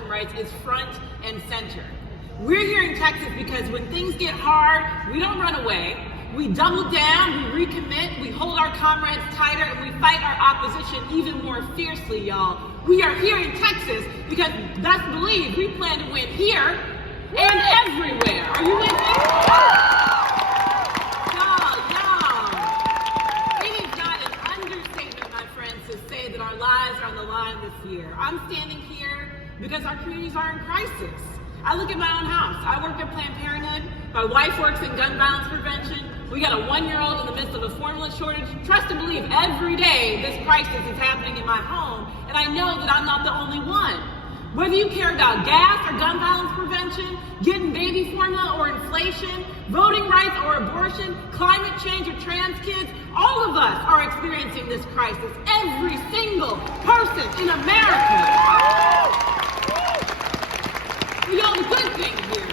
abortion rights is front and center. We're here in Texas because when things get hard, we don't run away. We double down, we recommit, we hold our comrades tighter, and we fight our opposition even more fiercely, y'all. We are here in Texas because, best believe, we plan to win here and everywhere. Are you with me? Y'all. It is not an understatement, my friends, to say that our lives are on the line this year. I'm standing here because our communities are in crisis. I look at my own house. I work at Planned Parenthood. My wife works in gun violence prevention. We got a 1-year-old in the midst of a formula shortage. Trust and believe, every day this crisis is happening in my home, and I know that I'm not the only one. Whether you care about gas or gun violence prevention, getting baby formula or inflation, voting rights or abortion, climate change or trans kids, all of us are experiencing this crisis. Every single person in America. Y'all, the good thing here,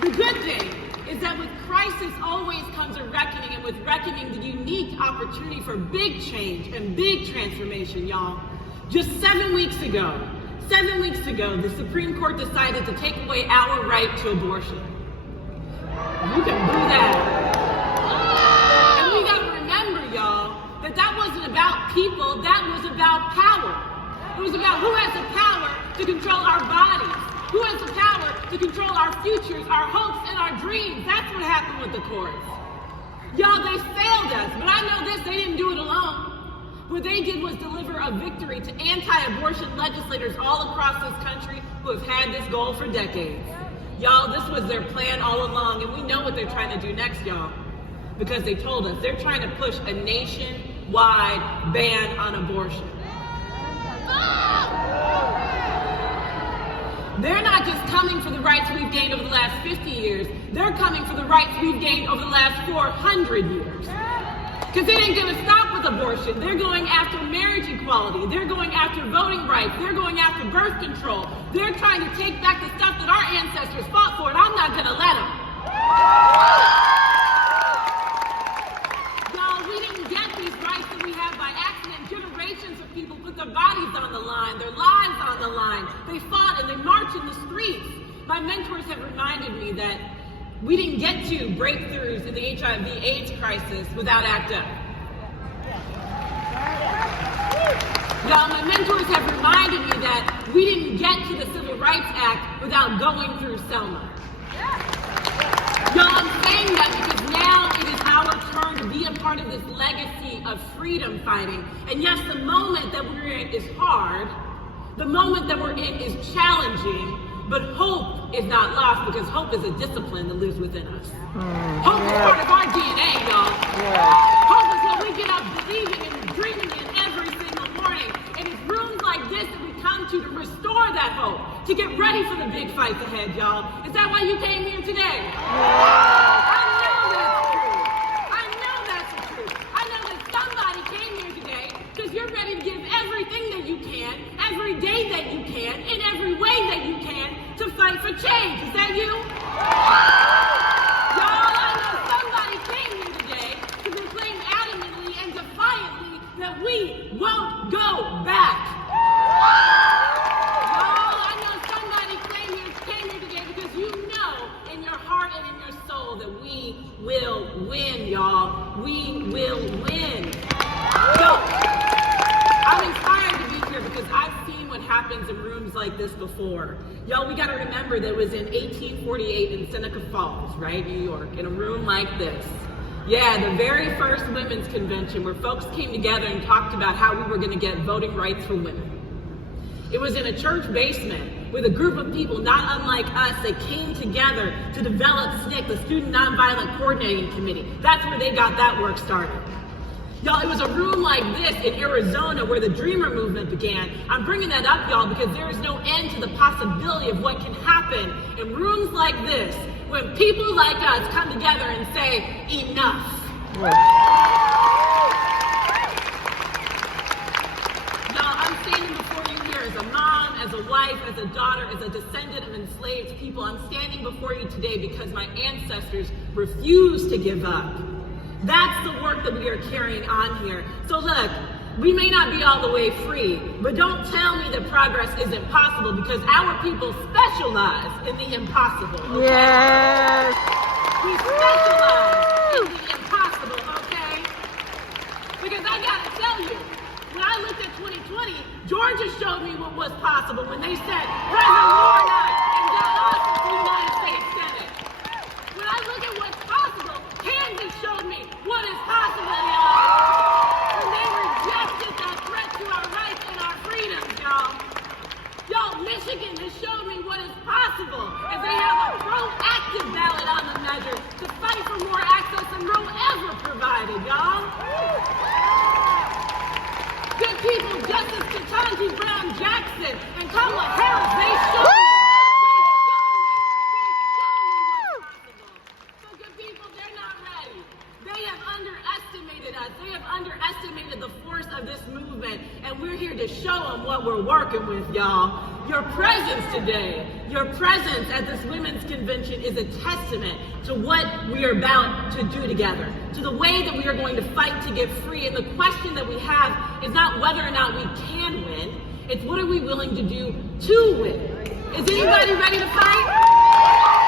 the good thing is that with crisis always comes a reckoning, and with reckoning, the unique opportunity for big change and big transformation, y'all. Just 7 weeks ago, the Supreme Court decided to take away our right to abortion. You can boo that. And we gotta remember, y'all, that wasn't about people, that was about power. It was about who has the power to control our bodies. Who has the power to control our futures, our hopes, and our dreams? That's what happened with the courts. Y'all, they failed us, but I know this, they didn't do it alone. What they did was deliver a victory to anti-abortion legislators all across this country who have had this goal for decades. Y'all, this was their plan all along, and we know what they're trying to do next, y'all, because they told us they're trying to push a nationwide ban on abortion. They're not just coming for the rights we've gained over the last 50 years. They're coming for the rights we've gained over the last 400 years. Because they didn't give a stop with abortion. They're going after marriage equality. They're going after voting rights. They're going after birth control. They're trying to take back the stuff that our ancestors fought for, and I'm not going to let them. Y'all, we didn't get these rights that we have by accident. Generations of people put their bodies on the line, their lives on the line. They fought and they marched in the streets. My mentors have reminded me that we didn't get to breakthroughs in the HIV/AIDS crisis without ACT UP. Y'all, my mentors have reminded me that we didn't get to the Civil Rights Act without going through Selma. Y'all, I'm saying that because now it is our turn to be a part of this legacy of freedom fighting. And yes, the moment that we're in is hard. The moment that we're in is challenging. But hope is not lost, because hope is a discipline that lives within us. Hope is part of our DNA, y'all. Hope is what we get up believing and dreaming in every single morning. And it's rooms like this that we come to restore that hope, to get ready for the big fights ahead, y'all. Is that why you came here today? I know that's the truth. I know that somebody came here today because you're ready to give everything that you can, every day that you can, in every way that you can, to fight for change. Is that you? Y'all, I know somebody came here today to proclaim adamantly and defiantly that we won't go back. Y'all, I know somebody came here today because you know in your heart and in your soul that we will win, y'all. We will win. So, I'm inspired to be here because I've seen what happens in rooms like this before. Y'all, we gotta remember that it was in 1848 in Seneca Falls, right, New York, in a room like this. Yeah, the very first women's convention where folks came together and talked about how we were gonna get voting rights for women. It was in a church basement with a group of people not unlike us that came together to develop SNCC, the Student Nonviolent Coordinating Committee. That's where they got that work started. Y'all, it was a room like this in Arizona where the Dreamer movement began. I'm bringing that up, y'all, because there is no end to the possibility of what can happen in rooms like this when people like us come together and say, enough. Y'all, I'm standing before you here as a mom, as a wife, as a daughter, as a descendant of enslaved people. I'm standing before you today because my ancestors refused to give up. That's the work that we are carrying on here. So look, we may not be all the way free, but don't tell me that progress isn't possible, because our people specialize in the impossible. Okay? Yes. We specialize in the impossible, okay? Because I gotta tell you, when I looked at 2020, Georgia showed me what was possible when they said President Warnock and got us to the United States Senate. When I look at what's possible, Kansas showed me what is possible, y'all. And they rejected that threat to our rights and our freedoms, y'all. Y'all, Michigan has shown me what is possible, as they have a proactive ballot on the measure to fight for more access than Roe ever provided, y'all. Good people, Justice Ketanji Brown Jackson and Kamala Harris, they showed me. So good people, they're not ready. They have underestimated us. They have underestimated the force of this movement, and we're here to show them what we're working with, y'all. Your presence today, your presence at this women's convention is a testament to what we are about to do together, to the way that we are going to fight to get free. And the question that we have is not whether or not we can win, it's what are we willing to do to win. Is anybody ready to fight?